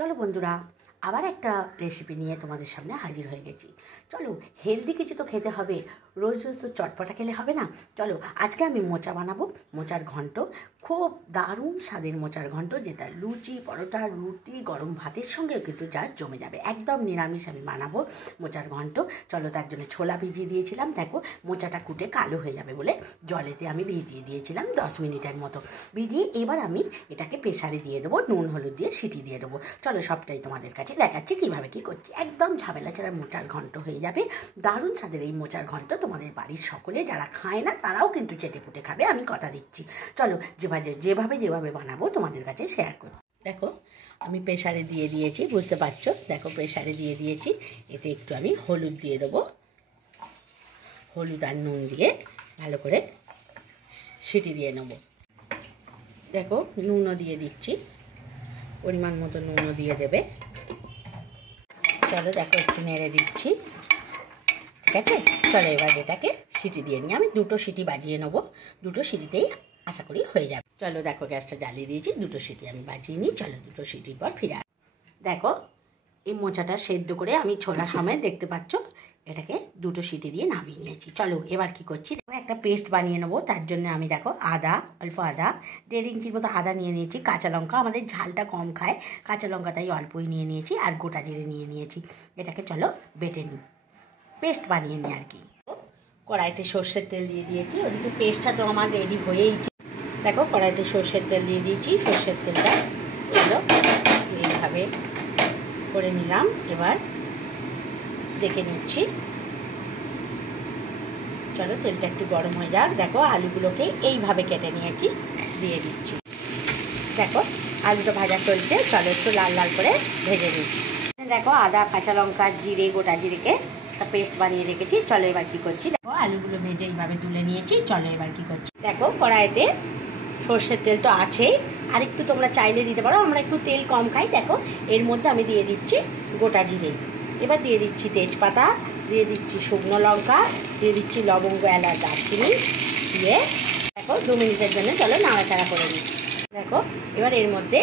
চলো বন্ধুরা, আবার একটা রেসিপি নিয়ে তোমাদের সামনে হাজির হয়ে গেছি। চলো, হেলদি কিছু তো খেতে হবে, রোজ রোজ তো চটপটা খেলে হবে না। চলো, আজকে আমি মোচা বানাবো, মোচার ঘন্ট। খুব দারুণ স্বাদের মোচার ঘন্ট, যেটা লুচি, পরোটা, রুটি, গরম ভাতের সঙ্গেও কিন্তু জাস্ট জমে যাবে। একদম নিরামিষ আমি বানাবো মোচার ঘন্ট। চলো, তার জন্য ছোলা ভিজিয়ে দিয়েছিলাম। দেখো, মোচাটা কুটে কালো হয়ে যাবে বলে জলেতে আমি ভিজিয়ে দিয়েছিলাম 10 মিনিটের মতো। ভিজিয়ে এবার আমি এটাকে প্রেসারে দিয়ে দেবো, নুন হলুদ দিয়ে সিটি দিয়ে দেবো। চলো, সবটাই তোমাদের কাছে দেখাচ্ছি কীভাবে কী করছি। একদম ঝামেলা ছাড়া মোচার ঘন্ট হয়ে যাবে। দারুণ স্বাদের এই মোচার ঘন্ট তোমাদের বাড়ির সকলে যারা খায় না তারাও কিন্তু চেটেপুটে খাবে, আমি কথা দিচ্ছি। চলো, যেভাবে বানাবো তোমাদের কাছে শেয়ার করো। দেখো, আমি প্রেসারে দিয়ে দিয়েছি, বুঝতে পারছো। দেখো, প্রেসারে দিয়ে দিয়েছি। এতে একটু আমি হলুদ দিয়ে দেবো, হলুদ আর নুন দিয়ে ভালো করে সিটি দিয়ে নেবো। দেখো, নুনও দিয়ে দিচ্ছি, পরিমাণ মতো নুনও দিয়ে দেবে। চলো, দেখো একটু নেড়ে দিচ্ছি, ঠিক আছে। চলো, এবার এটাকে সিটি দিয়ে নিই। আমি 2টো সিটি বাজিয়ে নেবো, 2টো সিটিতেই আশা করি হয়ে যাবে। চলো, দেখো গ্যাসটা জ্বালিয়ে দিয়েছি, 2টো সিটি আমি বাজিয়ে নিই। চলো, 2টো সিটির পর ফিরে দেখো, এই মোচাটা সেদ্ধ করে আমি ছোলা সমেত দেখতে পাচ্ছ এটাকে 2টো সিটি দিয়ে নামিয়ে নিয়েছি। চলো, এবার কি করছি, দেখো একটা পেস্ট বানিয়ে নেবো। তার জন্য আমি দেখো আদা, অল্প আদা, 1.5 ইঞ্চির মতো আদা নিয়ে নিয়েছি। কাঁচা লঙ্কা, আমাদের ঝালটা কম খায় কাঁচা লঙ্কা, তাই অল্পই নিয়ে নিয়েছি। আর গোটা জিরে নিয়ে নিয়েছি। এটাকে চলো বেটে নিই, পেস্ট বানিয়ে নিই আর কি। কড়াইতে সর্ষের তেল দিয়ে দিয়েছি, ওদিকে পেস্টটা তো আমার রেডি হয়েইছে। দেখো, কড়াইতে সর্ষের তেল দিয়ে দিয়েছি, সর্ষের তেলটা এগুলো এইভাবে করে নিলাম। এবার দেখে নিচ্ছি। চলো, তেলটা একটু গরম হয়ে যাক। দেখো, আলুগুলোকে এইভাবে কেটে নিয়েছি, দিয়ে দিচ্ছি। দেখো, আলুটা ভাজা চলছে। চলো, একটু লাল লাল করে ভেজে নিচ্ছি। দেখো, আদা, কাঁচা লঙ্কা, জিরে, গোটা জিরেকে একটা পেস্ট বানিয়ে রেখেছি। চলো, এবার কি করছি, দেখো আলুগুলো ভেজে এইভাবে তুলে নিয়েছি। চলো, এবার কি করছি, দেখো কড়াইতে সর্ষের তেল তো আছেই, আর একটু তোমরা চাইলে দিতে পারো, আমরা একটু তেল কম খাই। দেখো, এর মধ্যে আমি দিয়ে দিচ্ছি গোটা জিরে, এবার দিয়ে দিচ্ছি তেজপাতা, দিয়ে দিচ্ছি শুকনো লঙ্কা, দিয়ে দিচ্ছি লবঙ্গ, এলাচ, দারচিনি দিয়ে দেখো 2 মিনিটের জন্য চলো নাড়াচাড়া করে দিচ্ছি। দেখো, এবার এর মধ্যে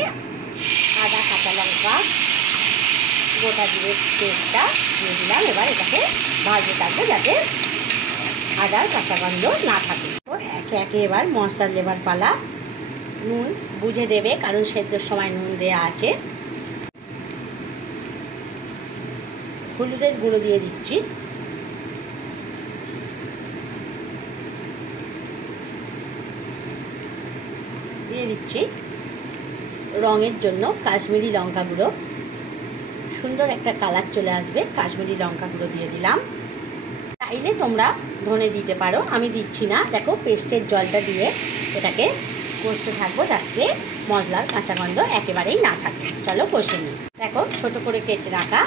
আদা, কাঁচা লঙ্কা, গোটা জিরে পেস্টটা দিয়ে দিলাম। এবার এটাকে ভাজতে থাকবো যাতে আদার কাঁচা গন্ধ না থাকে। তো একে একে এবার মশলা দেবার পালা। নুন বুঝে দেবে, কারণ সেদ্ধর সময় নুন দেওয়া আছে। হলুদের গুঁড়ো দিয়ে দিচ্ছি, দিয়ে দিচ্ছি রঙের জন্য কাশ্মীরি লঙ্কা গুঁড়ো, সুন্দর একটা কালার চলে আসবে। কাশ্মীরি লঙ্কা গুঁড়ো দিয়ে দিলাম। চাইলে তোমরা ধনে দিতে পারো, আমি দিচ্ছি না। দেখো, পেস্টের জলটা দিয়ে এটাকে কষতে থাকবো যাতে মশলার কাঁচা গন্ধ একেবারেই না থাকে। চলো, কষে নিই। দেখো, ছোটো করে কেটে রাখা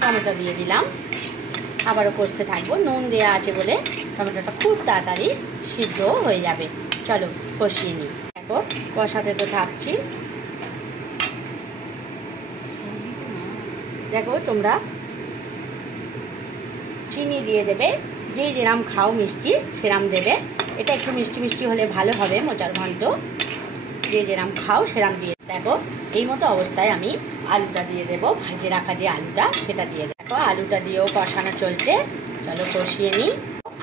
টমেটো দিয়ে দিলাম, আবারও কষতে থাকবো। নুন দেওয়া আছে বলে টমেটোটা খুব তাড়াতাড়ি সিদ্ধ হয়ে যাবে। চলো, কষিয়ে নিই। দেখো, কষাতে তো থাকছি। দেখো, তোমরা চিনি দিয়ে দেবে, যে যেরাম খাও মিষ্টি সেরাম দেবে। এটা একটু মিষ্টি মিষ্টি হলে ভালো হবে মোচার ঘন্ট, যে যেরাম খাও সেরাম দিয়ে। দেখো, এই মতো অবস্থায় আমি আলুটা দিয়ে দেবো, ভাজে রাখা যে আলুটা সেটা দিয়ে দেখো। আলুটা দিয়েও কষানো চলছে, চলো কষিয়ে নিই।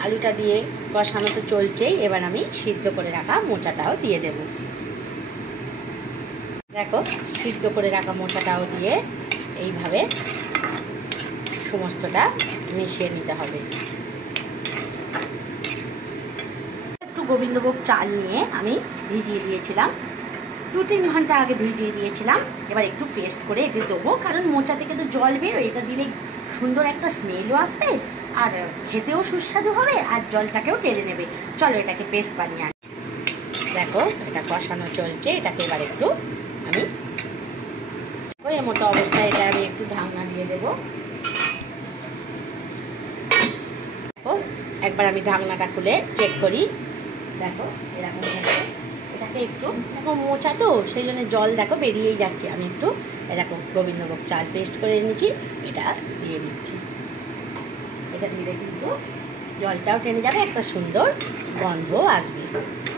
আলুটা দিয়ে কষানো তো চলছেই, এবার আমি সিদ্ধ করে রাখা মোচাটাও দিয়ে দেব। দেখো, সিদ্ধ করে রাখা মোচাটাও দিয়ে এইভাবে সমস্তটা মিশিয়ে নিতে হবে। একটু গোবিন্দভোগ চাল নিয়ে আমি ভিজিয়ে দিয়েছিলাম, 2-3 ঘন্টা আগে ভিজিয়ে দিয়েছিলাম। এবার একটু পেস্ট করে এতে দেবো, কারণ মোচা থেকে তো জল বেরোয়, এটা দিলে সুন্দর একটা স্মেলও আসবে, আর খেতেও সুস্বাদু হবে, আর জলটাকেও টেনে নেবে। চলো, এটাকে পেস্ট বানিয়ে আনি। দেখো, এটা কষানো চলছে, এটাকে এবার একটু আমি ওই মতো অবস্থায় এটা আমি একটু ঢাকনা দিয়ে দেবো। দেখো, একবার আমি ঢাকনাটা খুলে চেক করি। দেখো, এরকম এটাকে একটু, দেখো মোচা তো সেই জন্য জল দেখো বেরিয়েই যাচ্ছে। আমি একটু এরকম গোবিন্দভোগ চাল পেস্ট করে নিয়েছি, এটা দিয়ে দিচ্ছি। এটা দিলে কিন্তু জলটাও টেনে যাবে, একটা সুন্দর গন্ধ আসবে।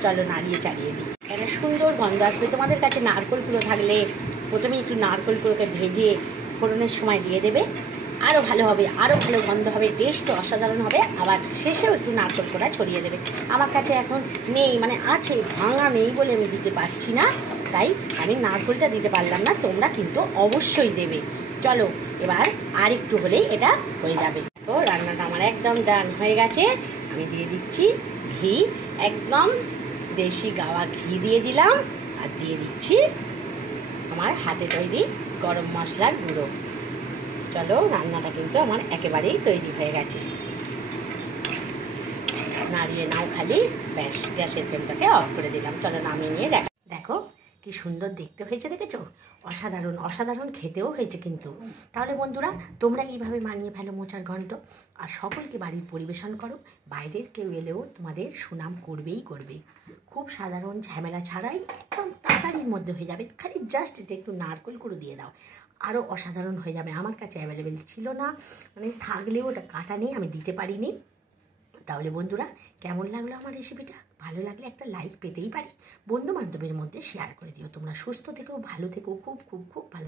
চলো, নাড়িয়ে চাড়িয়ে দিই, একটা সুন্দর গন্ধ আসবে। তোমাদের কাছে নারকেল কুড়ো থাকলে প্রথমে একটু নারকেলগুলোকে ভেজে ফোড়নের সময় দিয়ে দেবে, আরও ভালো হবে, আরও ভালো গন্ধ হবে, টেস্টও অসাধারণ হবে। আবার শেষেও একটু নারকেল কোড়া ছড়িয়ে দেবে। আমার কাছে এখন নেই, মানে আছে, ভাঙা নেই বলে আমি দিতে পারছি না, তাই আমি নারকেলটা দিতে পারলাম না। তোমরা কিন্তু অবশ্যই দেবে। চলো এবার আর একটু হলেই এটা হয়ে যাবে। তো রান্নাটা আমার একদম ডান হয়ে গেছে। আমি দিয়ে দিচ্ছি ঘি, একদম দেশি গাওয়া ঘি দিয়ে দিলাম, আর দিয়ে দিচ্ছি আমার হাতে তৈরি গরম মশলার গুঁড়ো। চলো রান্নাটা কিন্তু আমার একেবারেই তৈরি হয়ে গেছে। নাড়িয়ে নাও খালি, ব্যাস গ্যাসের ফ্লেমটাকে অফ করে দিলাম। চলো নামিয়ে নিয়ে দেখো কি সুন্দর দেখতে হয়েছে, দেখেছো? অসাধারণ, অসাধারণ খেতেও হয়েছে কিন্তু। তাহলে বন্ধুরা, তোমরা এইভাবে বানিয়ে ফেলো মোচার ঘন্ট, আর সকলকে বাড়ির পরিবেশন করো। বাইরের কেউ এলেও তোমাদের সুনাম করবেই করবে। খুব সাধারণ, ঝামেলা ছাড়াই একদম তাড়াতাড়ির মধ্যে হয়ে যাবে। খালি জাস্ট এতে একটু নারকেল করে দিয়ে দাও, আরও অসাধারণ হয়ে যাবে। আমার কাছে অ্যাভেলেবেল ছিল না, মানে থাকলেও ওটা কাটা নেই, আমি দিতে পারিনি। তাহলে বন্ধুরা, কেমন লাগলো আমার রেসিপিটা? ভালো লাগলে একটা লাইক পেতেই পারি। বন্ধু বান্ধবের মধ্যে শেয়ার করে দিও। তোমরা সুস্থ থেকো, ভালো থেকো, খুব খুব খুব ভালো।